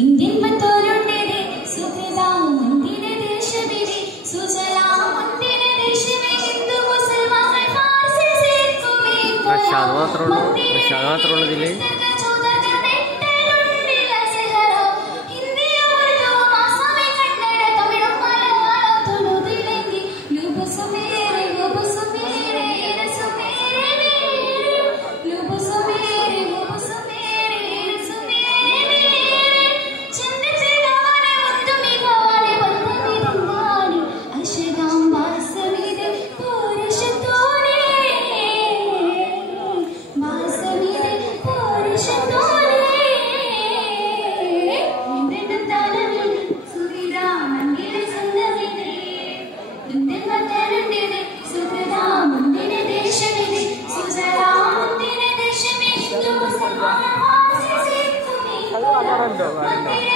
Indian പത്തോരുണ്ടേ സുഖദാം മുന്തിന ദേശമേ സുജലാം മുന്തിന ദേശമേ ഹിന്ദു മുസൽമാൻ ഫാർസി സിഖുമേ മാത്രമുള്ളതില്ലേ Hello,